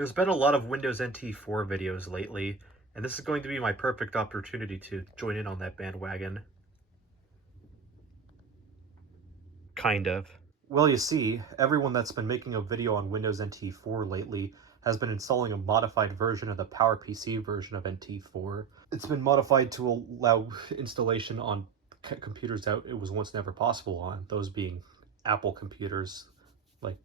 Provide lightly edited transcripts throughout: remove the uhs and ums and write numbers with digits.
There's been a lot of Windows NT 4 videos lately, and this is going to be my perfect opportunity to join in on that bandwagon. Kind of. Well, you see, everyone that's been making a video on Windows NT 4 lately has been installing a modified version of the PowerPC version of NT 4. It's been modified to allow installation on computers that it was once never possible on, those being Apple computers like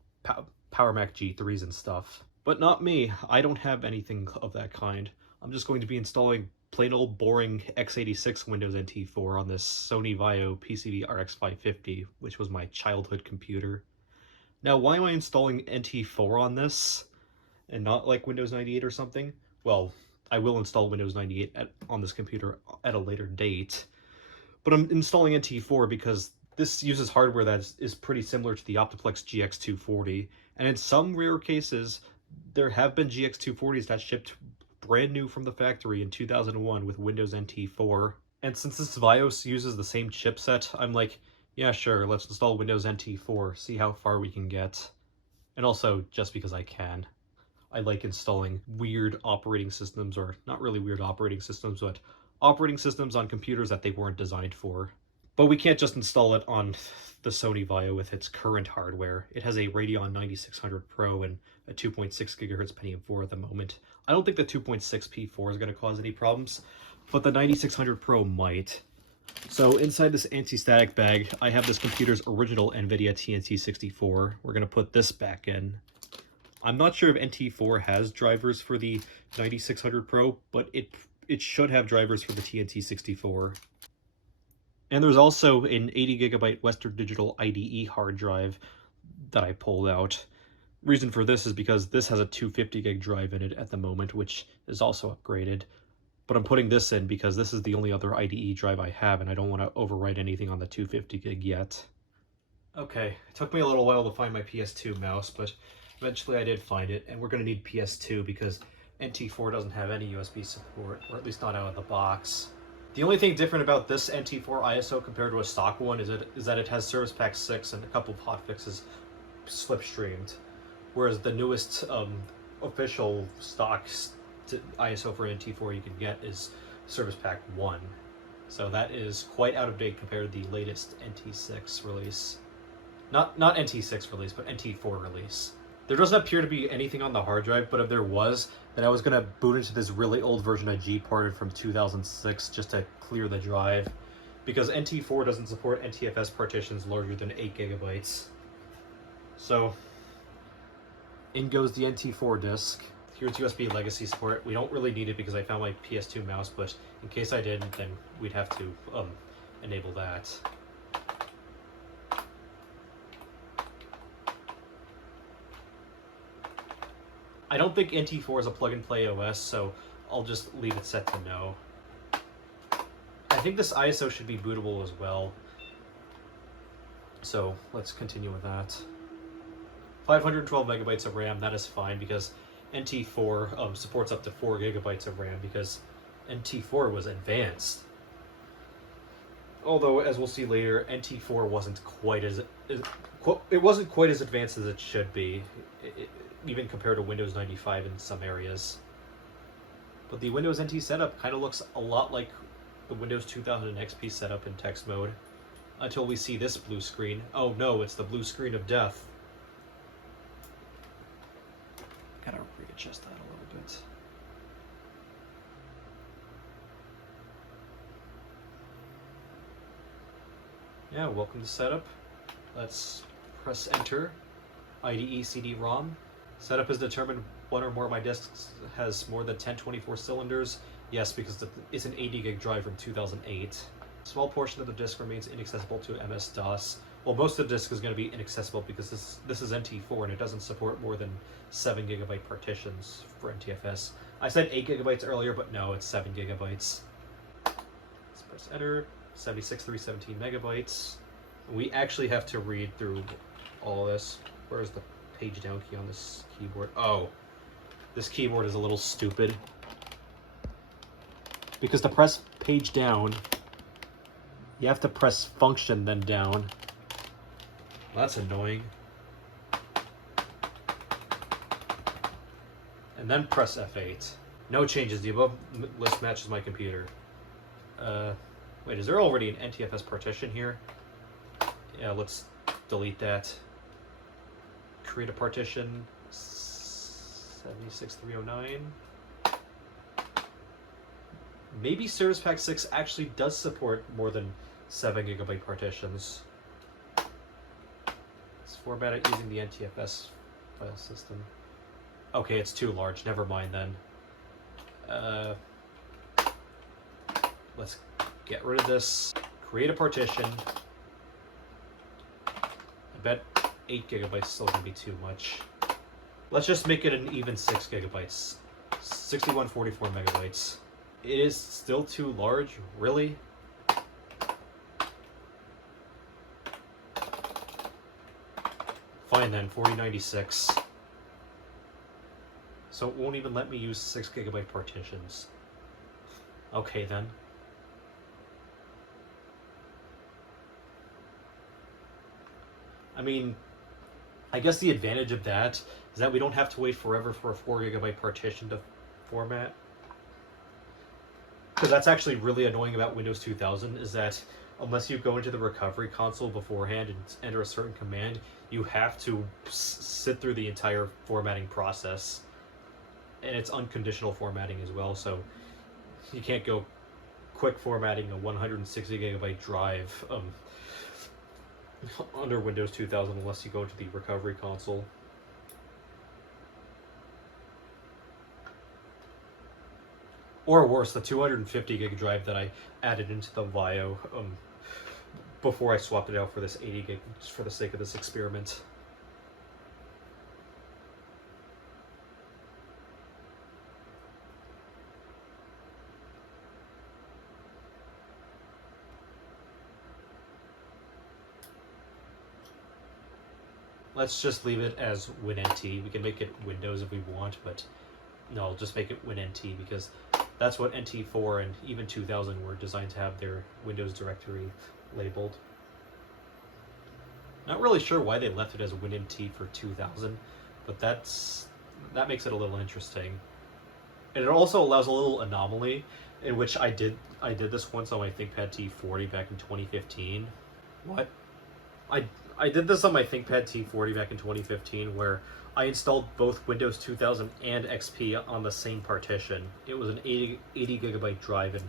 Power Mac G3s and stuff. But not me. I don't have anything of that kind. I'm just going to be installing plain old boring x86 Windows NT 4 on this Sony Vaio PCV-RX550, which was my childhood computer. Now, why am I installing NT 4 on this and not like Windows 98 or something? Well, I will install Windows 98 on this computer at a later date, but I'm installing NT 4 because this uses hardware that is pretty similar to the Optiplex GX240, and in some rare cases, there have been GX240s that shipped brand new from the factory in 2001 with Windows NT 4. And since this Vaio uses the same chipset, I'm like, yeah, sure, let's install Windows NT 4, see how far we can get. And also, just because I can. I like installing weird operating systems, or not really weird operating systems, but operating systems on computers that they weren't designed for. But we can't just install it on the Sony Vaio with its current hardware. It has a Radeon 9600 Pro and a 2.6 GHz Pentium 4 at the moment. I don't think the 2.6 P4 is going to cause any problems, but the 9600 Pro might. So inside this anti-static bag, I have this computer's original NVIDIA TNT64. We're going to put this back in. I'm not sure if NT4 has drivers for the 9600 Pro, but it should have drivers for the TNT64. And there's also an 80GB Western Digital IDE hard drive that I pulled out. Reason for this is because this has a 250 gig drive in it at the moment, which is also upgraded. But I'm putting this in because this is the only other IDE drive I have, and I don't want to overwrite anything on the 250 gig yet. Okay, it took me a little while to find my PS2 mouse, but eventually I did find it, and we're going to need PS2 because NT4 doesn't have any USB support, or at least not out of the box. The only thing different about this NT4 ISO compared to a stock one is that it has Service Pack 6 and a couple of hotfixes slipstreamed, whereas the newest official stock ISO for NT4 you can get is Service Pack 1. So that is quite out of date compared to the latest NT6 release. Not NT6 release, but NT4 release. There doesn't appear to be anything on the hard drive, but if there was, then I was going to boot into this really old version of Gparted from 2006 just to clear the drive, because NT4 doesn't support NTFS partitions larger than 8 GB. So, in goes the NT4 disk. Here's USB legacy support. We don't really need it because I found my PS2 mouse, but in case I did, then we'd have to enable that. I don't think NT4 is a plug-and-play OS, so I'll just leave it set to no. I think this ISO should be bootable as well. So let's continue with that. 512 megabytes of RAM, that is fine because NT4 supports up to 4 gigabytes of RAM because NT4 was advanced. Although, as we'll see later, NT4 wasn't quite as advanced as it should be. Even compared to Windows 95 in some areas. But the Windows NT setup kind of looks a lot like the Windows 2000 XP setup in text mode, until we see this blue screen. Oh no, it's the blue screen of death. Gotta readjust that a little bit. Yeah, welcome to setup. Let's press enter. IDE CD-ROM. Setup is determined one or more of my disks has more than 1024 cylinders. Yes, because it's an 80 gig drive from 2008. A small portion of the disk remains inaccessible to MS-DOS. Well, most of the disk is going to be inaccessible because this is NT4 and it doesn't support more than 7 gigabyte partitions for NTFS. I said 8 gigabytes earlier, but no, it's 7 gigabytes. Let's press enter. 76,317 megabytes. We actually have to read through all this. Where's the page down key on this keyboard? Oh, this keyboard is a little stupid. Because to press page down, you have to press function then down. Well, that's annoying. and then press F8. No changes. The above list matches my computer. Wait, is there already an NTFS partition here? Yeah, let's delete that. Create a partition. 76309. Maybe Service Pack 6 actually does support more than 7 GB partitions. Let's format it using the NTFS file system. Okay, it's too large. Never mind then. Let's get rid of this. Create a partition. I bet 8 GB is still going to be too much. Let's just make it an even 6 GB. 6144 megabytes. It is still too large, really? Fine then, 4096. So it won't even let me use 6 GB partitions. Okay then. I mean, I guess the advantage of that is that we don't have to wait forever for a 4 GB partition to format. Because that's actually really annoying about Windows 2000, is that unless you go into the recovery console beforehand and enter a certain command, you have to sit through the entire formatting process. And it's unconditional formatting as well, so you can't go quick formatting a 160 GB drive under Windows 2000 unless you go to the recovery console. Or worse, the 250 gig drive that I added into the Vaio before I swapped it out for this 80 gig just for the sake of this experiment. Let's just leave it as WinNT. We can make it Windows if we want, but no, I'll just make it WinNT because that's what NT4 and even 2000 were designed to have their Windows directory labeled. Not really sure why they left it as WinNT for 2000, but that makes it a little interesting. And it also allows a little anomaly in which I did this once on my ThinkPad T40 back in 2015. What? I did this on my ThinkPad T40 back in 2015 where I installed both Windows 2000 and XP on the same partition. It was an 80 gigabyte drive and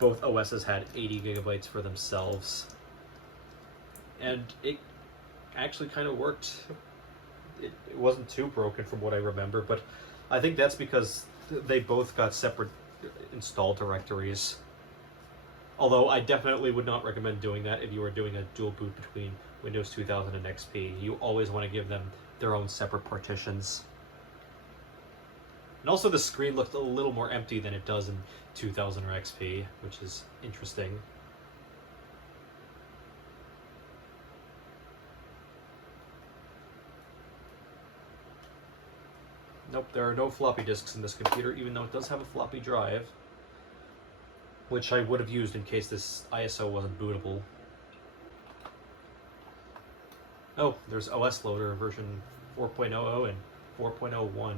both OSs had 80 gigabytes for themselves. And it actually kind of worked. It wasn't too broken from what I remember, but I think that's because they both got separate install directories. Although I definitely would not recommend doing that if you were doing a dual boot between Windows 2000 and XP. You always want to give them their own separate partitions. And also the screen looked a little more empty than it does in 2000 or XP, which is interesting. Nope, there are no floppy disks in this computer, even though it does have a floppy drive, which I would have used in case this ISO wasn't bootable. Oh, there's OS Loader version 4.00 and 4.01.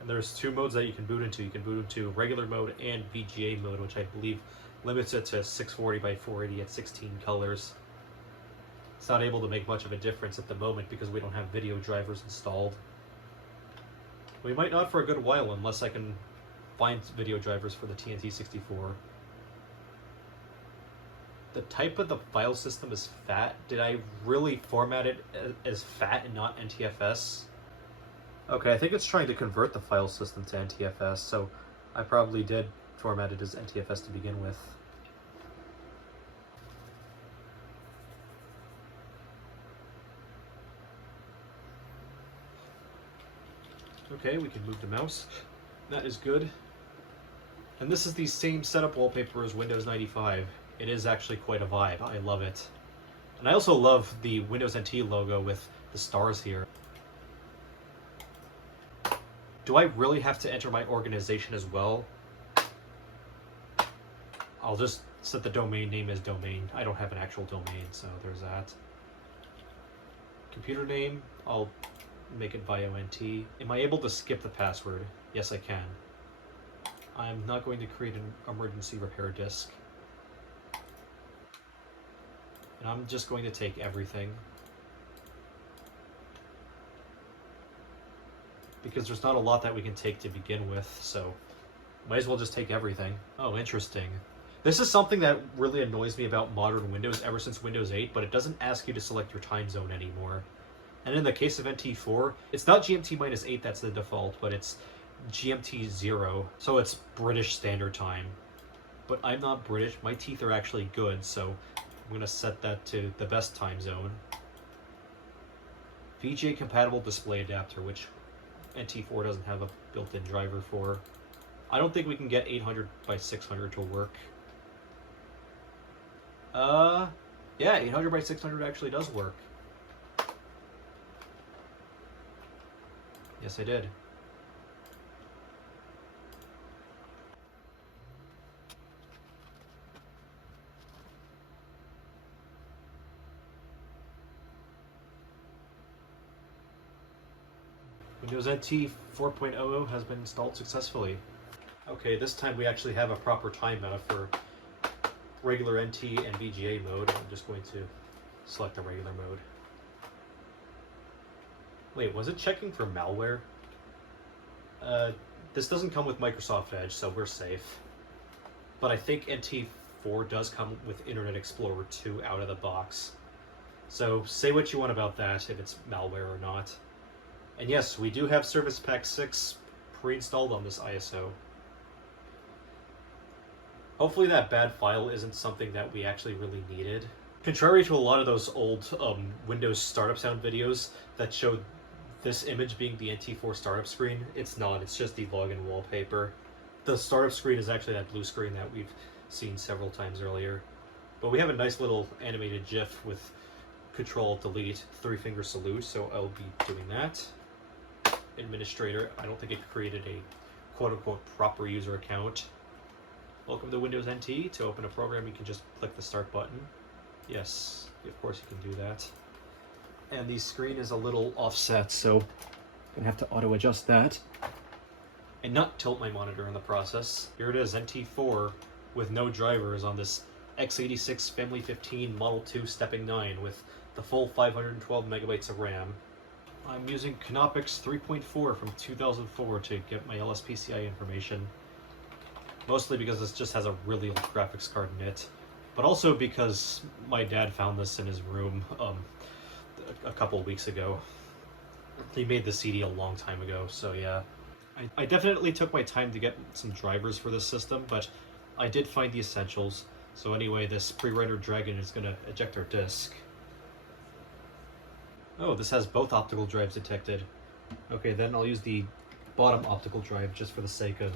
And there's two modes that you can boot into. You can boot into regular mode and VGA mode, which I believe limits it to 640 by 480 at 16 colors. It's not able to make much of a difference at the moment because we don't have video drivers installed. We might not for a good while unless I can find video drivers for the TNT64. The type of the file system is FAT. Did I really format it as FAT and not NTFS? Okay, I think it's trying to convert the file system to NTFS, so I probably did format it as NTFS to begin with. Okay, we can move the mouse. That is good. And this is the same setup wallpaper as Windows 95. It is actually quite a vibe. I love it. And I also love the Windows NT logo with the stars here. Do I really have to enter my organization as well? I'll just set the domain name as domain. I don't have an actual domain, so there's that. Computer name, I'll make it Vaio NT. Am I able to skip the password? Yes, I can. I'm not going to create an emergency repair disk. And I'm just going to take everything. Because there's not a lot that we can take to begin with, so might as well just take everything. Oh, interesting. This is something that really annoys me about modern Windows ever since Windows 8, but it doesn't ask you to select your time zone anymore. And in the case of NT4, it's not GMT-8 that's the default, but it's GMT 0, so it's British Standard Time. But I'm not British, my teeth are actually good, so I'm going to set that to the best time zone. VGA compatible display adapter, which NT4 doesn't have a built-in driver for. I don't think we can get 800 by 600 to work. Yeah, 800 by 600 actually does work. Yes, I did. Windows NT 4.00 has been installed successfully. Okay, this time we actually have a proper timeout for regular NT and VGA mode. I'm just going to select the regular mode. Wait, was it checking for malware? This doesn't come with Microsoft Edge, so we're safe. But I think NT4 does come with Internet Explorer 2 out of the box. So say what you want about that, if it's malware or not. And yes, we do have Service Pack 6 pre-installed on this ISO. Hopefully that bad file isn't something that we actually really needed. Contrary to a lot of those old Windows startup sound videos that showed this image being the NT4 startup screen, it's not, it's just the login wallpaper. The startup screen is actually that blue screen that we've seen several times earlier. But we have a nice little animated GIF with Control-Delete, 3-finger salute, so I'll be doing that. Administrator, I don't think it created a quote-unquote proper user account. Welcome to Windows NT. To open a program, you can just click the start button. Yes, of course you can do that. And the screen is a little offset, so I'm gonna have to auto-adjust that. And not tilt my monitor in the process. Here it is, NT4 with no drivers on this x86 Family 15 Model 2 Stepping 9 with the full 512 megabytes of RAM. I'm using Canopix 3.4 from 2004 to get my LSPCI information. Mostly because this just has a really old graphics card in it, but also because my dad found this in his room a couple weeks ago. He made the CD a long time ago, so yeah. I definitely took my time to get some drivers for this system, but I did find the essentials. So anyway, this pre-rendered Dragon is going to eject our disk. Oh, this has both optical drives detected. Okay, then I'll use the bottom optical drive just for the sake of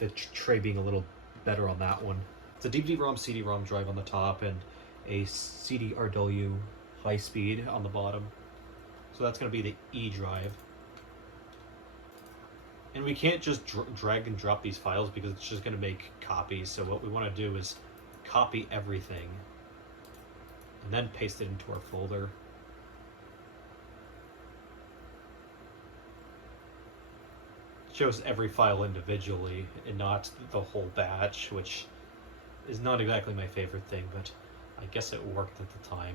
the tray being a little better on that one. It's a DVD-ROM, CD-ROM drive on the top and a CD-RW high speed on the bottom. So that's going to be the E drive. And we can't just drag and drop these files because it's just going to make copies. So what we want to do is copy everything and then paste it into our folder. Shows every file individually and not the whole batch, which is not exactly my favorite thing, but I guess it worked at the time.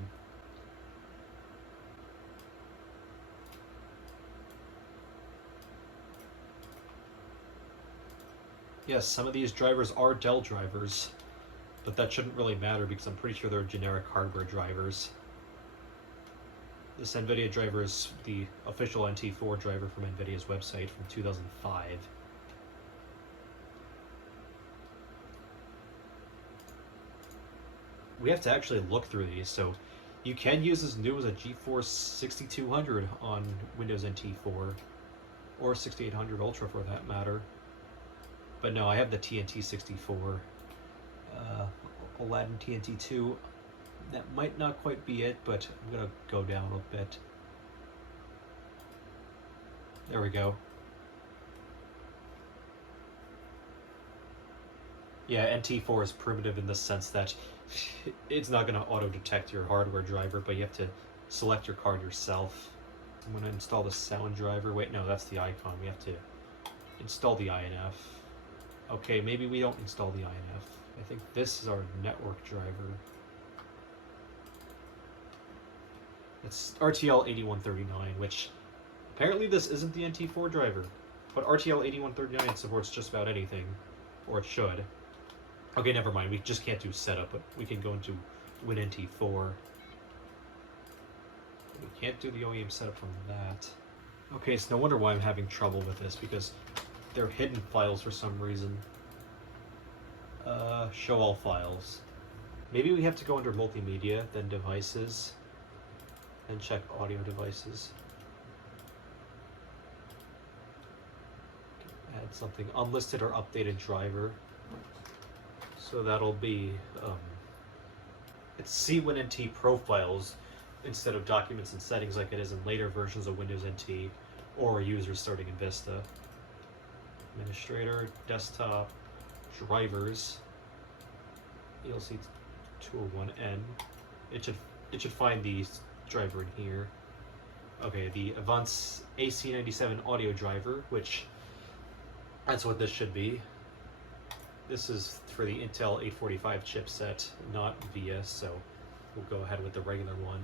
Yes, some of these drivers are Dell drivers, but that shouldn't really matter because I'm pretty sure they're generic hardware drivers. This NVIDIA driver is the official NT4 driver from NVIDIA's website from 2005. We have to actually look through these, so you can use as new as a GeForce 6200 on Windows NT4, or 6800 Ultra for that matter. But no, I have the TNT 64, Aladdin TNT 2. That might not quite be it, but I'm gonna go down a bit. There we go. Yeah, NT4 is primitive in the sense that it's not gonna auto-detect your hardware driver, but you have to select your card yourself. I'm going to install the sound driver. Wait, no, that's the icon. We have to install the INF. Okay, maybe we don't install the INF. I think this is our network driver. It's RTL8139, which apparently this isn't the NT4 driver, but RTL8139 supports just about anything, or it should. Okay, never mind, we just can't do setup, but we can go into WinNT4. We can't do the OEM setup from that. Okay, so no wonder why I'm having trouble with this, because they're hidden files for some reason. Show all files. Maybe we have to go under multimedia, then devices, and check audio devices. Add something unlisted or updated driver. So that'll be it's CWinNT profiles instead of documents and settings like it is in later versions of Windows NT or users starting in Vista. Administrator, desktop, drivers, ELC 201N. It should find the driver in here. Okay, the Avance AC97 audio driver, which that's what this should be. This is for the Intel 845 chipset, not VIA, so we'll go ahead with the regular one.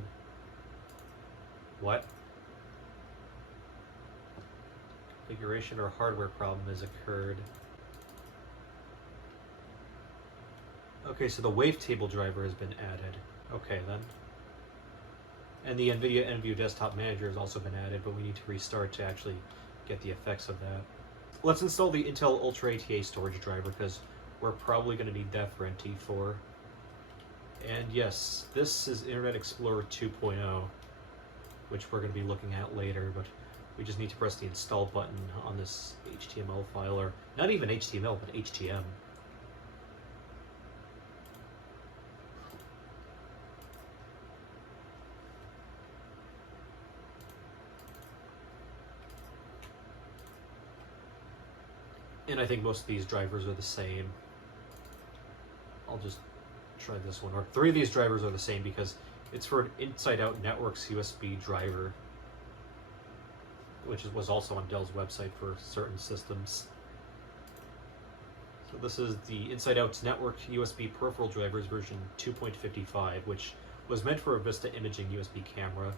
What? Configuration or hardware problem has occurred. Okay, so the wavetable driver has been added. Okay then. And the NVIDIA NVIEW Desktop Manager has also been added, but we need to restart to actually get the effects of that. Let's install the Intel Ultra ATA storage driver, because we're probably going to need that for NT4. And yes, this is Internet Explorer 2.0, which we're going to be looking at later, but we just need to press the install button on this HTML file, or not even HTML, but HTM. And I think most of these drivers are the same. I'll just try this one. Or 3 of these drivers are the same because it's for an Inside Out Networks USB driver, which was also on Dell's website for certain systems. So this is the Inside Out Network USB peripheral drivers version 2.55, which was meant for a Vista imaging USB camera.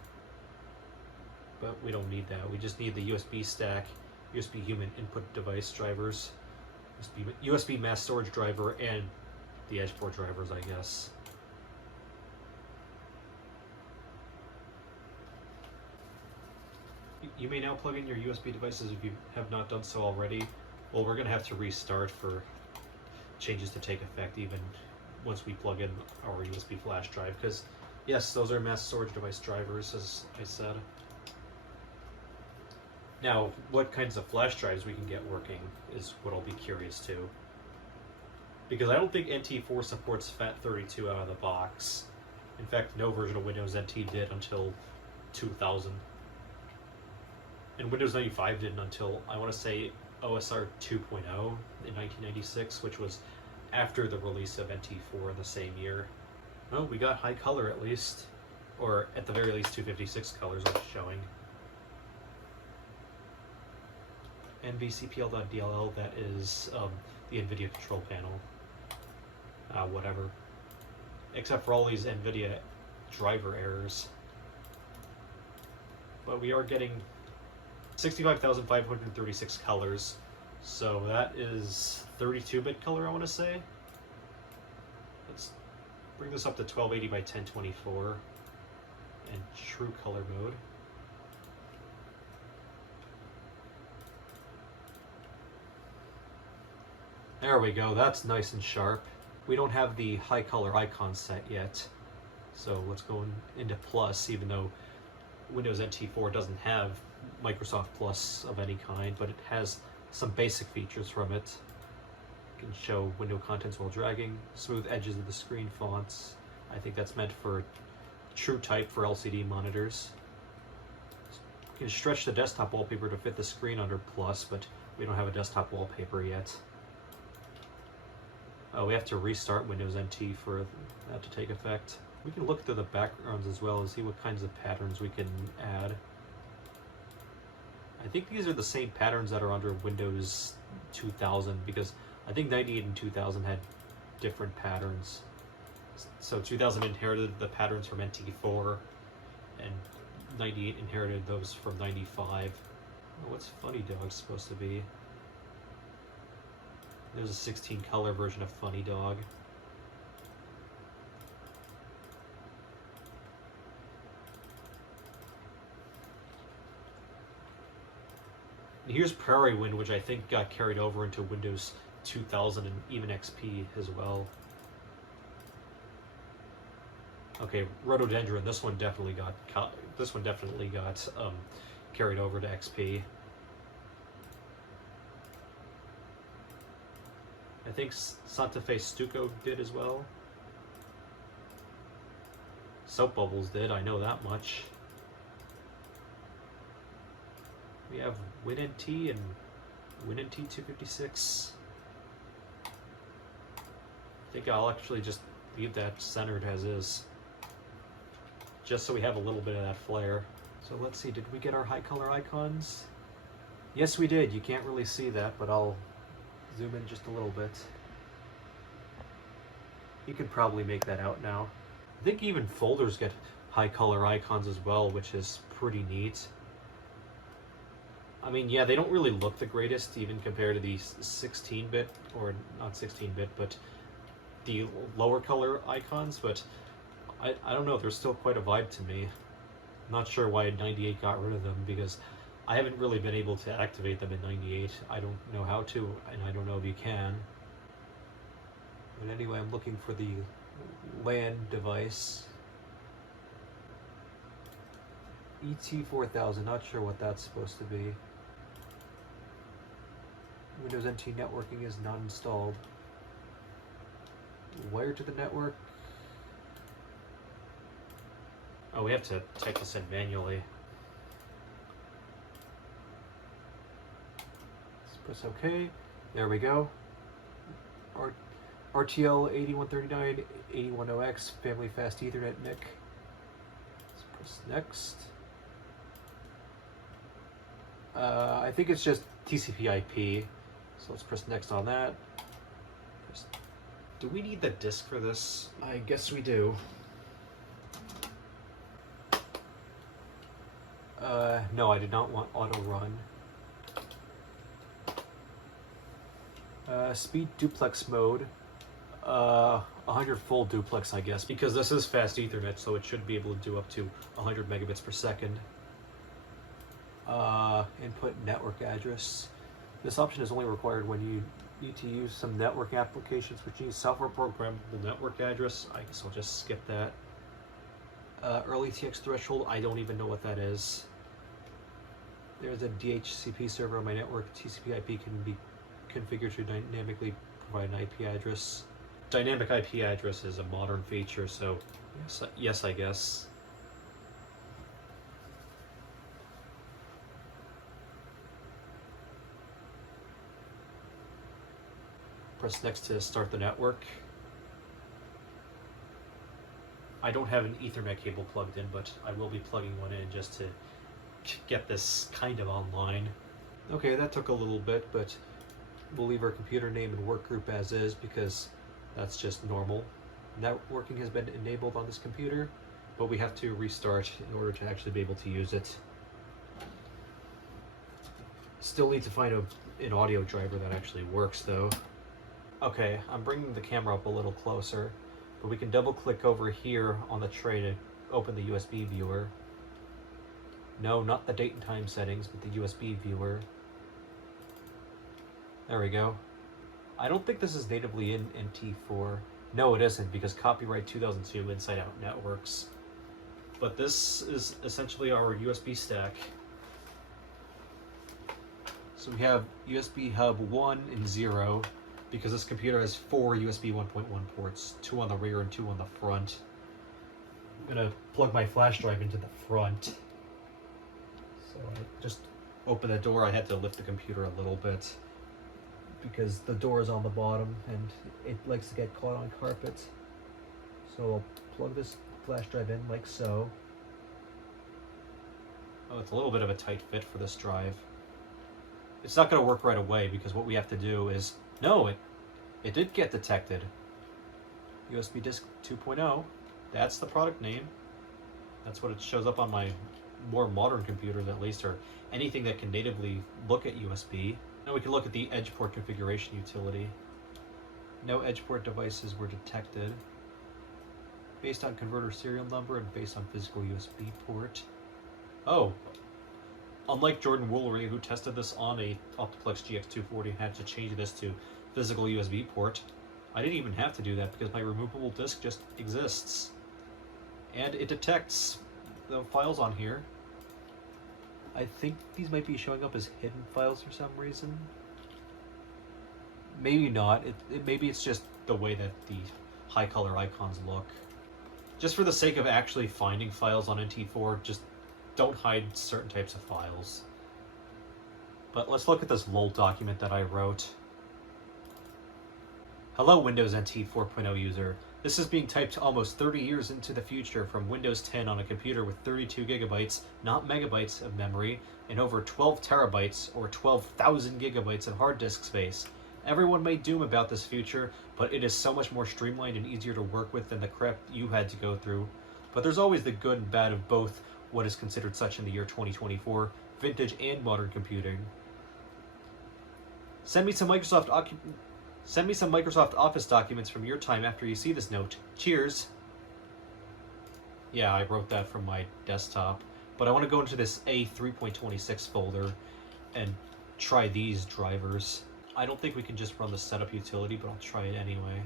But we don't need that. We just need the USB stack, USB human input device drivers, USB mass storage driver, and the edge port drivers, I guess. You may now plug in your USB devices if you have not done so already. Well, we're going to have to restart for changes to take effect even once we plug in our USB flash drive, because yes, those are mass storage device drivers, as I said. Now, what kinds of flash drives we can get working is what I'll be curious to. Because I don't think NT4 supports FAT32 out of the box. In fact, no version of Windows NT did until 2000. And Windows 95 didn't until, I want to say, OSR 2.0 in 1996, which was after the release of NT4 the same year. Well, we got high color at least. Or at the very least 256 colors are showing. NVCPL.dll, that is the NVIDIA control panel. Whatever. Except for all these NVIDIA driver errors. But we are getting 65,536 colors. So that is 32-bit color, I want to say. Let's bring this up to 1280 by 1024 and true color mode. There we go, that's nice and sharp. We don't have the high color icon set yet, so let's go into Plus, even though Windows NT4 doesn't have Microsoft Plus of any kind, but it has some basic features from it. You can show window contents while dragging, smooth edges of the screen fonts. I think that's meant for true type for LCD monitors. You can stretch the desktop wallpaper to fit the screen under Plus, but we don't have a desktop wallpaper yet. Oh, we have to restart Windows NT for that to take effect. We can look through the backgrounds as well and see what kinds of patterns we can add. I think these are the same patterns that are under Windows 2000, because I think 98 and 2000 had different patterns. So 2000 inherited the patterns from NT4, and 98 inherited those from 95. What's Funny Dog supposed to be? There's a 16 color version of Funny Dog. And here's Prairie Wind, which I think got carried over into Windows 2000 and even XP as well. Okay, Rhododendron. This one definitely got carried over to XP. I think Santa Fe Stucco did as well. Soap Bubbles did, I know that much. We have WinNT and WinNT 256. I think I'll actually just leave that centered as is, just so we have a little bit of that flare. So let's see, did we get our high color icons? Yes, we did. You can't really see that, but I'll zoom in just a little bit. You can probably make that out now. I think even folders get high color icons as well, which is pretty neat. I mean, yeah, they don't really look the greatest even compared to the 16-bit, or not 16-bit, but the lower color icons, but I don't know, they're still quite a vibe to me. I'm not sure why 98 got rid of them, because I haven't really been able to activate them in 98. I don't know how to, and I don't know if you can. But anyway, I'm looking for the LAN device. ET4000, not sure what that's supposed to be. Windows NT networking is not installed. Wire to the network. Oh, we have to type this in manually. Let's press OK. There we go. RTL 8139 810X Family Fast Ethernet NIC. Let's press next. I think it's just TCP/IP. So let's press next on that. Do we need the disk for this? I guess we do. No, I did not want auto run. Speed duplex mode. 100 full duplex, I guess, because this is fast Ethernet, so it should be able to do up to 100 megabits per second. Input network address. This option is only required when you need to use some network applications which use software programmable network address. I guess I'll just skip that. Early TX threshold, I don't even know what that is. There's a DHCP server on my network. TCP/IP can be configured to dynamically provide an IP address. Dynamic IP address is a modern feature, so yes, I guess. Press next to start the network. I don't have an Ethernet cable plugged in, but I will be plugging one in just to get this kind of online. Okay, that took a little bit, but we'll leave our computer name and work group as is because that's just normal. Networking has been enabled on this computer, but we have to restart in order to actually be able to use it. Still need to find an audio driver that actually works though. Okay, I'm bringing the camera up a little closer, but we can double click over here on the tray to open the USB viewer. No, not the date and time settings, but the USB viewer. There we go. I don't think this is natively in NT4. No, it isn't, because copyright 2002 Inside Out Networks. But this is essentially our USB stack. So we have USB hub 1 and 0, because this computer has 4 USB 1.1 ports, 2 on the rear and 2 on the front. I'm gonna plug my flash drive into the front. So I just opened the door. I had to lift the computer a little bit because the door is on the bottom and it likes to get caught on carpet. So I'll plug this flash drive in like so. Oh, it's a little bit of a tight fit for this drive. It's not going to work right away because what we have to do is... No, it did get detected. USB disk 2.0. That's the product name. That's what it shows up on my more modern computers, at least, or anything that can natively look at USB. Now we can look at the edge port configuration utility. No edge port devices were detected. Based on converter serial number and based on physical USB port. Oh, unlike Jordan Woolery, who tested this on a Optiplex GX240 and had to change this to physical USB port, I didn't even have to do that because my removable disk just exists. And it detects the files on here. I think these might be showing up as hidden files for some reason. Maybe not. Maybe it's just the way that the high color icons look. Just for the sake of actually finding files on NT4, just don't hide certain types of files. But let's look at this LOL document that I wrote. Hello Windows NT 4.0 user. This is being typed almost 30 years into the future from Windows 10 on a computer with 32 gigabytes, not megabytes, of memory, and over 12 terabytes or 12,000 gigabytes of hard disk space. Everyone may doom about this future, but it is so much more streamlined and easier to work with than the crap you had to go through. But there's always the good and bad of both what is considered such in the year 2024, vintage and modern computing. Send me some Microsoft Office documents from your time after you see this note. Cheers. Yeah, I wrote that from my desktop, but I want to go into this A3.26 folder and try these drivers. I don't think we can just run the setup utility, but I'll try it anyway.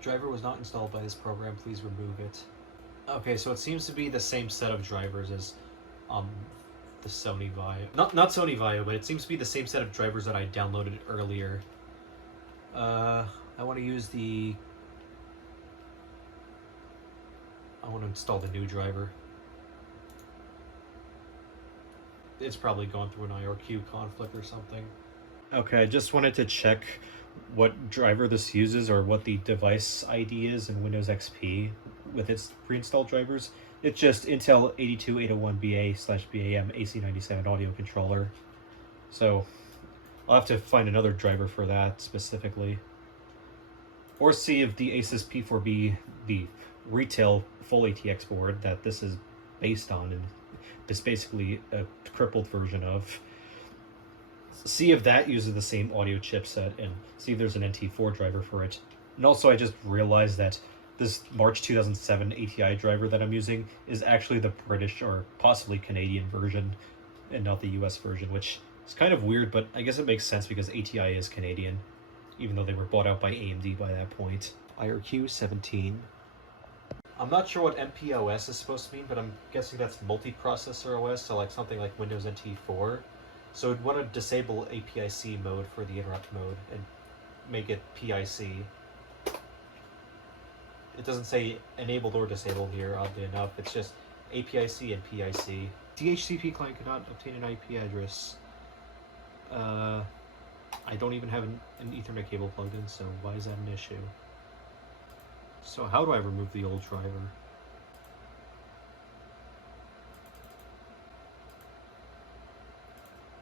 Driver was not installed by this program, please remove it. Okay, so it seems to be the same set of drivers as the Sony Vaio. Not Sony Vaio, but it seems to be the same set of drivers that I downloaded earlier. I want to use I want to install the new driver. It's probably going through an IRQ conflict or something. Okay, I just wanted to check what driver this uses or what the device ID is in Windows XP with its pre-installed drivers. It's just Intel 82801BA/BAM AC97 audio controller. So I'll have to find another driver for that specifically. Or see if the Asus P4B, the retail full ATX board that this is based on and is basically a crippled version of, see if that uses the same audio chipset and see if there's an NT4 driver for it. And also I just realized that this March 2007 ATI driver that I'm using is actually the British or possibly Canadian version and not the US version, which is kind of weird, but I guess it makes sense because ATI is Canadian, even though they were bought out by AMD by that point. IRQ 17. I'm not sure what MPOS is supposed to mean, but I'm guessing that's multiprocessor OS, so like something like Windows NT4. So I'd want to disable APIC mode for the interrupt mode and make it PIC. It doesn't say enabled or disabled here, oddly enough. It's just APIC and PIC. DHCP client cannot obtain an IP address. I don't even have an Ethernet cable plugged in, so why is that an issue? So how do I remove the old driver?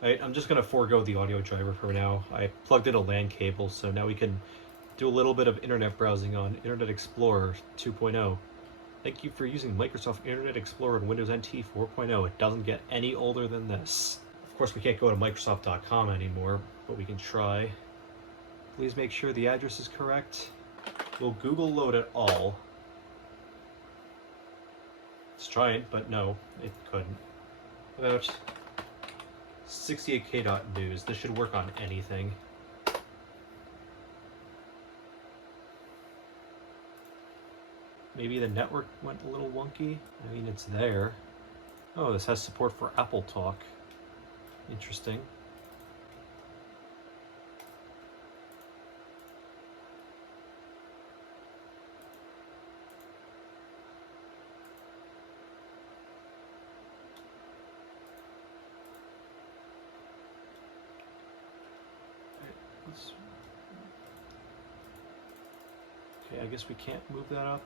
Alright, I'm just going to forego the audio driver for now. I plugged in a LAN cable, so now we can do a little bit of internet browsing on Internet Explorer 2.0. Thank you for using Microsoft Internet Explorer in Windows NT 4.0. It doesn't get any older than this. Of course, we can't go to Microsoft.com anymore, but we can try. Please make sure the address is correct. Will Google load it all? Let's try it, but no, it couldn't. About 68k.news. This should work on anything. Maybe the network went a little wonky. I mean, it's there. Oh, this has support for Apple Talk. Interesting. Okay, I guess we can't move that up.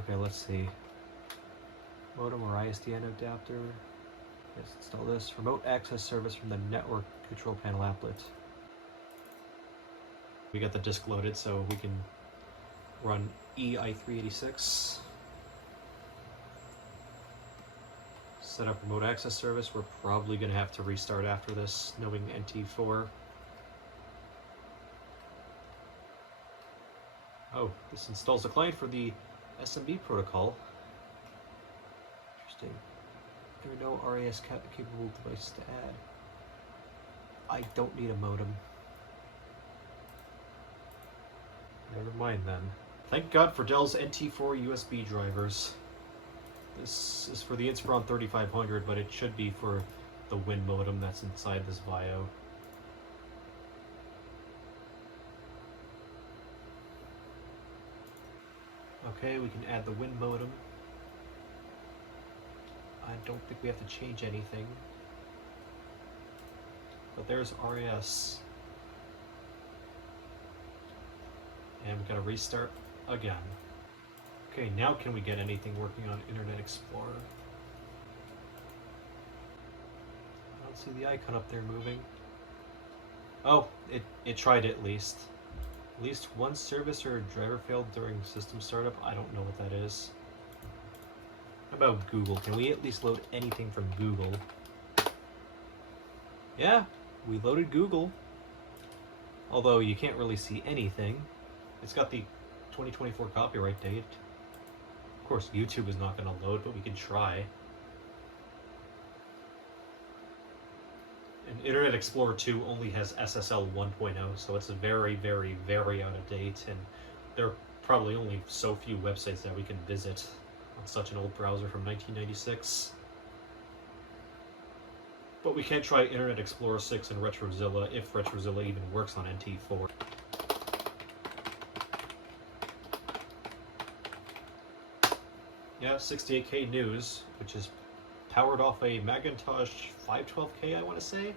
Okay, let's see. Modem or ISDN adapter. Yes, install this. Remote access service from the network control panel applet. We got the disk loaded, so we can run EI386. Set up remote access service. We're probably going to have to restart after this, knowing NT4. Oh, this installs a client for the SMB protocol. Interesting. There are no RAS capable devices to add. I don't need a modem. Never mind then. Thank God for Dell's NT4 USB drivers. This is for the Inspiron 3500, but it should be for the Win modem that's inside this Vaio. Okay, we can add the Win modem. I don't think we have to change anything. But there's RAS. And we gotta restart again. Okay, now can we get anything working on Internet Explorer? I don't see the icon up there moving. Oh, it tried at least. At least one service or driver failed during system startup. I don't know what that is. How about Google? Can we at least load anything from Google? Yeah, we loaded Google. Although you can't really see anything. It's got the 2024 copyright date. Of course, YouTube is not going to load, but we can try. And Internet Explorer 2 only has SSL 1.0, so it's very, very, very out of date, and there are probably only so few websites that we can visit on such an old browser from 1996. But we can try Internet Explorer 6 and RetroZilla, if RetroZilla even works on NT4. Yeah, 68K news, which is powered off a Macintosh 512K, I want to say.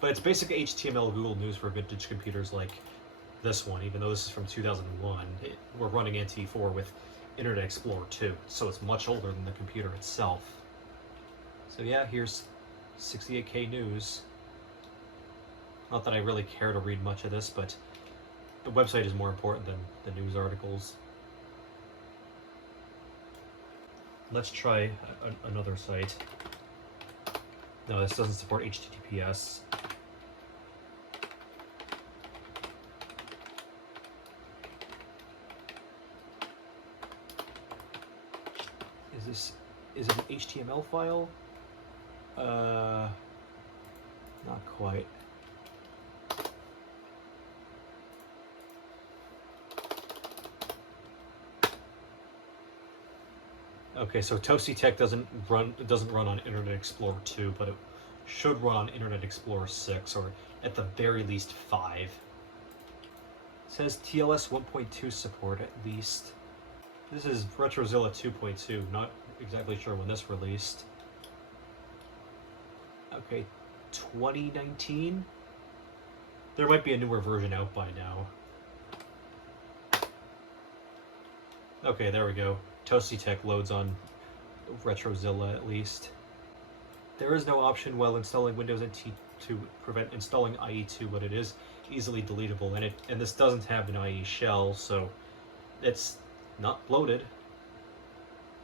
But it's basic HTML Google News for vintage computers like this one, even though this is from 2001. We're running NT4 with Internet Explorer 2, so it's much older than the computer itself. So yeah, here's 68K news. Not that I really care to read much of this, but the website is more important than the news articles. Let's try another site. No, this doesn't support HTTPS. Is it an HTML file? Not quite. Okay, so Toasty Tech doesn't run on Internet Explorer 2, but it should run on Internet Explorer 6, or at the very least 5. It says TLS 1.2 support at least. This is RetroZilla 2.2, not exactly sure when this released. Okay, 2019? There might be a newer version out by now. Okay, there we go. Toasty Tech loads on RetroZilla at least. There is no option while installing Windows NT to prevent installing IE2, but it is easily deletable, and this doesn't have an IE shell, so it's not loaded.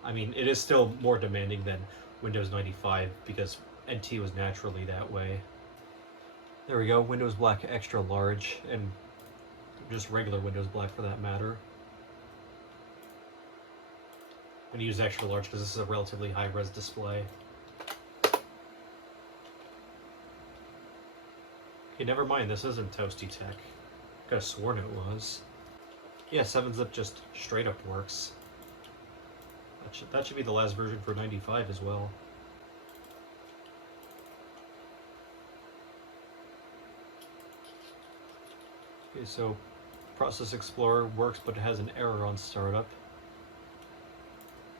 I mean, it is still more demanding than Windows 95 because NT was naturally that way. There we go, Windows Black Extra Large, and just regular Windows Black for that matter. I'm going to use Extra Large because this is a relatively high-res display. Okay, never mind, this isn't Toasty Tech. Could have sworn it was. Yeah, 7-zip just straight up works. That should be the last version for 95 as well. Okay, so Process Explorer works, but it has an error on startup.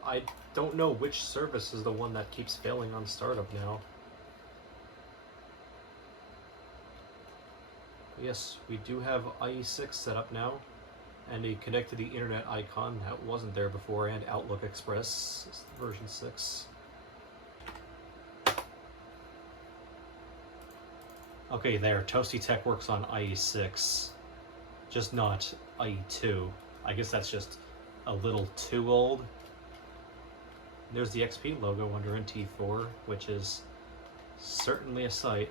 I don't know which service is the one that keeps failing on startup now. Yes, we do have IE6 set up now. and a connect to the internet icon that wasn't there before, and Outlook Express version 6. Okay, there, Toasty Tech works on IE6, just not IE2. I guess that's just a little too old. There's the XP logo under NT4, which is certainly a sight.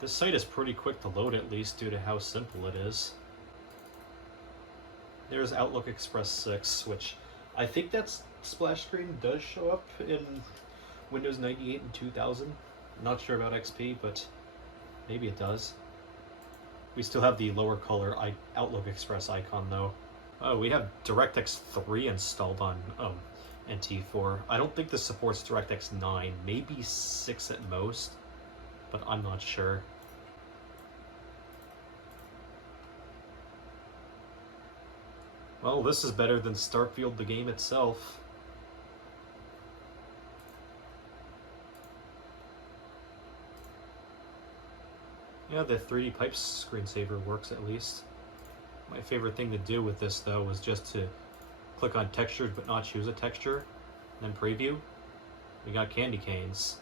This site is pretty quick to load, at least due to how simple it is. There's Outlook Express 6, which I think that splash screen does show up in Windows 98 and 2000. Not sure about XP, but maybe it does. We still have the lower color Outlook Express icon though. Oh, we have DirectX 3 installed on NT4. I don't think this supports DirectX 9, maybe 6 at most, but I'm not sure. Well, this is better than Starfield the game itself. Yeah, the 3D Pipes screensaver works at least. My favorite thing to do with this though was just to click on textures but not choose a texture, then preview. We got candy canes.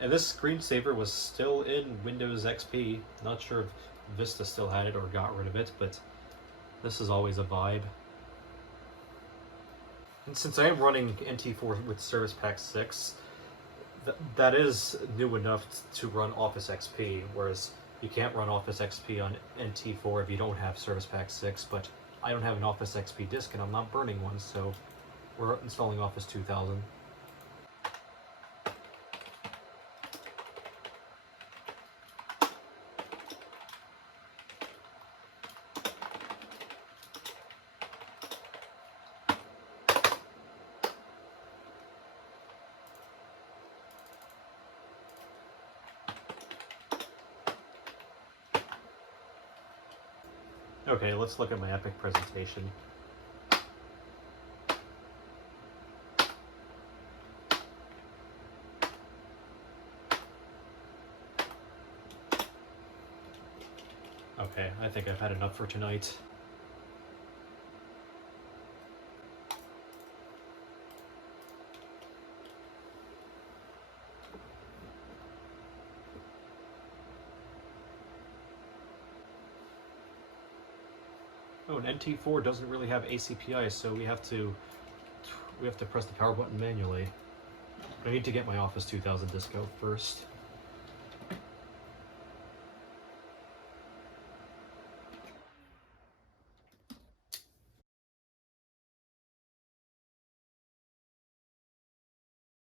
And this screensaver was still in Windows XP. Not sure if Vista still had it or got rid of it, but this is always a vibe. And since I am running NT4 with Service Pack 6, that is new enough to run Office XP, whereas you can't run Office XP on NT4 if you don't have Service Pack 6, but I don't have an Office XP disk and I'm not burning one, so we're installing Office 2000. Okay, let's look at my epic presentation. Okay, I think I've had enough for tonight. Oh, and NT4 doesn't really have ACPI, so we have to press the power button manually. I need to get my Office 2000 disk out first.